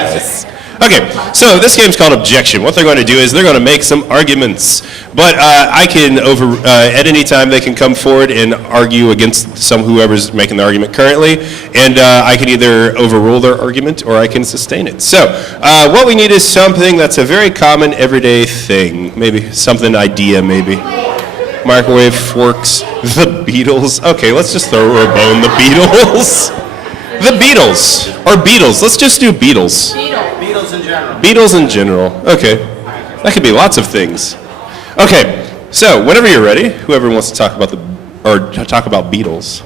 Okay, so this game's called Objection. What they're going to do is they're going to make some arguments, but I can at any time they can come forward and argue against whoever's making the argument currently, and I can either overrule their argument or I can sustain it. So what we need is something that's a very common everyday thing, maybe something idea, maybe. Microwave, forks, the Beatles. Okay, let's just throw a bone, the Beatles. The Beatles, or Beatles. Let's just do Beatles. Beatles in general. Beatles in general. Okay. That could be lots of things. Okay. So, whenever you're ready, whoever wants to talk about talk about Beatles.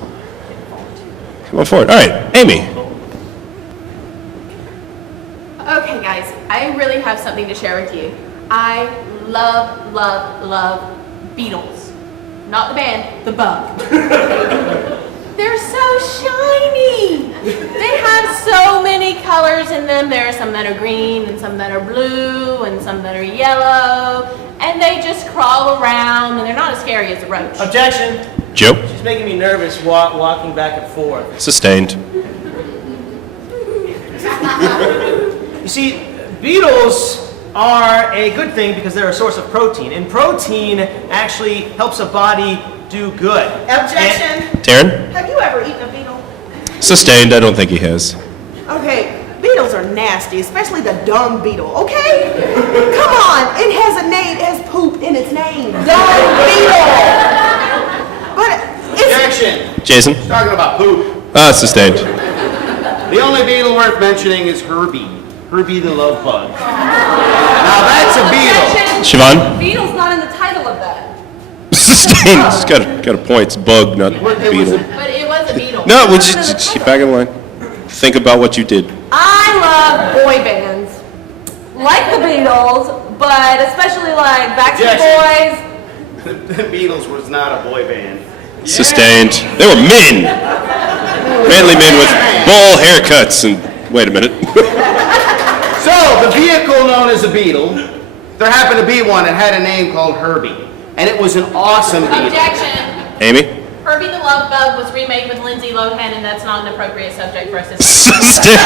Come on forward. All right, Amy. Okay, guys. I really have something to share with you. I love, love, love Beatles. Not the band, the bug. They're so shiny. They have so many colors in them. There are some that are green and some that are blue and some that are yellow. And they just crawl around and they're not as scary as a roach. Objection. Joe. She's making me nervous walking back and forth. Sustained. You see, Beatles are a good thing because they're a source of protein. And protein actually helps a body do good. Objection. Taryn? Have you ever eaten a beetle? Sustained. I don't think he has. Okay, beetles are nasty, especially the dung beetle, okay? Come on, it has a name, it has poop in its name. Dung beetle. But it's... Objection! Jason? He's talking about poop. Sustained. The only beetle worth mentioning is Herbie. Herbie the love bug. Now that's a beetle. Siobhan? Beetle's not in the title of that. Sustained. She's got a point. It's bug, not beetle. But it was a beetle. No, we'll just keep back in line. Think about what you did. I love boy bands. Like the Beatles, but especially like Backstreet Boys. The Beatles was not a boy band. Sustained. They were men. Manly men with bowl haircuts and... Wait a minute. So, the vehicle known as a beetle, there happened to be one that had a name called Herbie. And it was an awesome beetle. Objection. Amy? Herbie the Love Bug was remade with Lindsay Lohan, and that's not an appropriate subject for us to Sustained.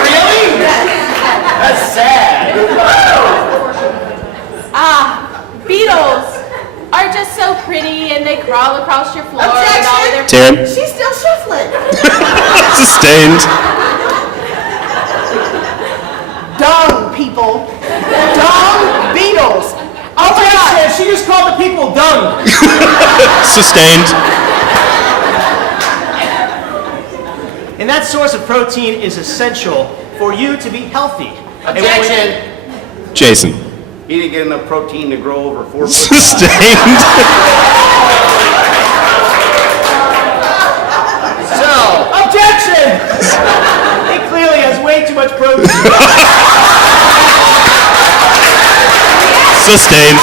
Really? That's sad. Beetles are just so pretty, and they crawl across your floor. Objection. And all of their... Taryn? She's still shuffling. Sustained. Dung, people. Dung beetles. Oh my God! She just called the people dung. Sustained. And that source of protein is essential for you to be healthy. Objection! Jason? He didn't get enough protein to grow over 4 foot. Sustained. So, objection! He clearly has way too much protein. Sustained.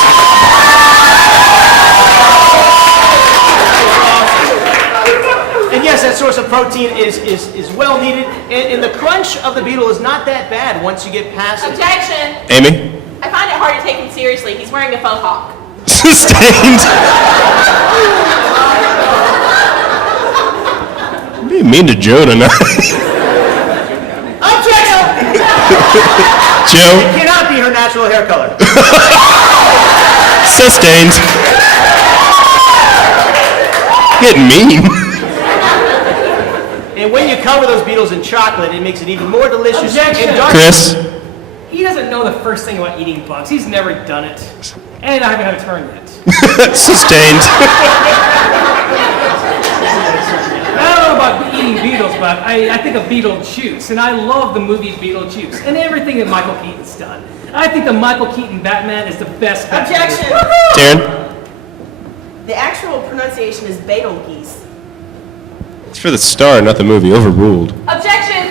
And yes, that source of protein is well needed. And the crunch of the beetle is not that bad once you get past it. Objection. Amy? I find it hard to take him seriously. He's wearing a faux hawk. Sustained. Be mean to Joe tonight. Objection! Joe? It cannot be her natural hair color. Sustained. Getting mean. And when you cover those beetles in chocolate, it makes it even more delicious. Objection. And dark. Chris? He doesn't know the first thing about eating bugs. He's never done it. And I haven't had a turn yet. Sustained. I don't know about eating beetles, but I think of Beetlejuice, and I love the movie Beetlejuice, and everything that Michael Keaton's done. I think the Michael Keaton Batman is the best Batman. Objection. Taryn? The actual pronunciation is Betelgeuse. It's for the star, not the movie. Overruled. Objection.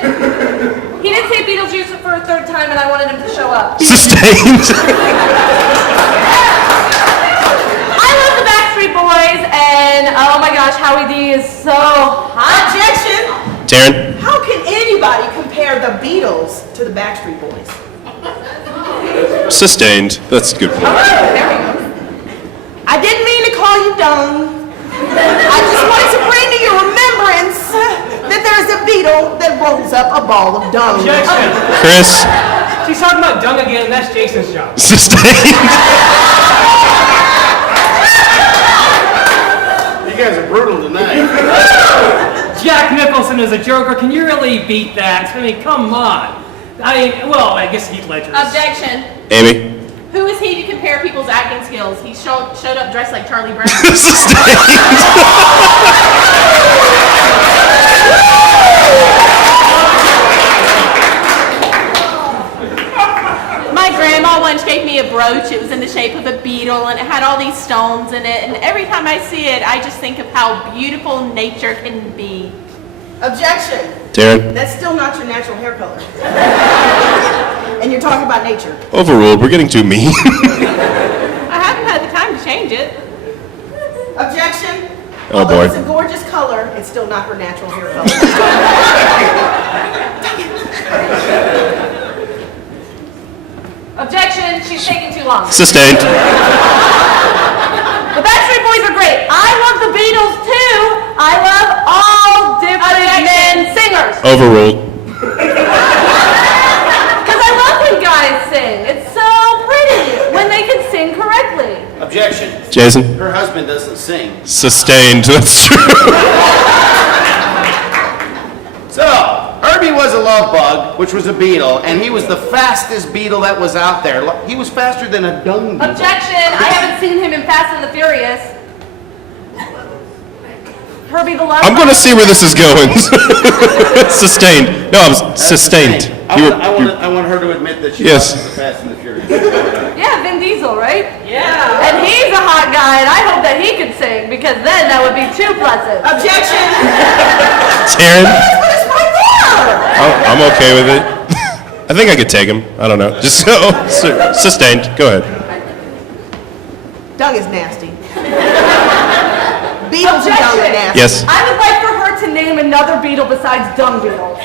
He didn't say Beetlejuice for a third time, and I wanted him to show up. Sustained. I love the Backstreet Boys, and oh my gosh, Howie D is so hot. Objection. Taryn? How can anybody compare the Beatles to the Backstreet Boys? Sustained. That's a good point. There we go. I didn't mean to call you dumb. I just wanted to bring to your remembrance that there's a beetle that rolls up a ball of dung. Objection. Chris, She's talking about dung again, and that's Jason's job. sustained. You guys are brutal tonight. Jack Nicholson is a joker. Can you really beat that? I mean, come on. I guess Heath Ledger. Objection. Amy, Who is he to compare people's acting skills? He showed up dressed like Charlie Brown. sustained. My grandma once gave me a brooch. It was in the shape of a beetle, and it had all these stones in it. And every time I see it, I just think of how beautiful nature can be. Objection. Taryn, That's still not your natural hair color. And you're talking about nature. overruled. We're getting too mean. I haven't had the time to change it. Objection. Oh, Although boy. it's a gorgeous color, it's still not her natural hair color. Objection. She's taking too long. Sustained. The Backstreet Boys are great. I love the Beatles too. I love all different men singers. Overruled. Because I love when guys sing. It's so pretty when they can sing correctly. Objection. Jason, Her husband doesn't sing. sustained. That's true. So, Herbie was a love bug, which was a beetle, and he was the fastest beetle that was out there. He was faster than a dung beetle. Objection. I haven't seen him in Fast and the Furious. Herbie the Love I'm going to Bug. see where this is going. Sustained. No, I'm That's sustained. the thing. You were- I want her to admit that she Yes. was the Fast and the Furious. Yeah, Vin Diesel, right? Yeah. And he's a hot guy, and I hope that he could sing, because then that would be too pleasant. Objection. Taryn, But it's right there. I'm okay with it. I think I could take him. I don't know. Just sustained. Go ahead. Dung is nasty. Beetles and dung are nasty. Yes. I would like for her to name another beetle besides Dung Beetle.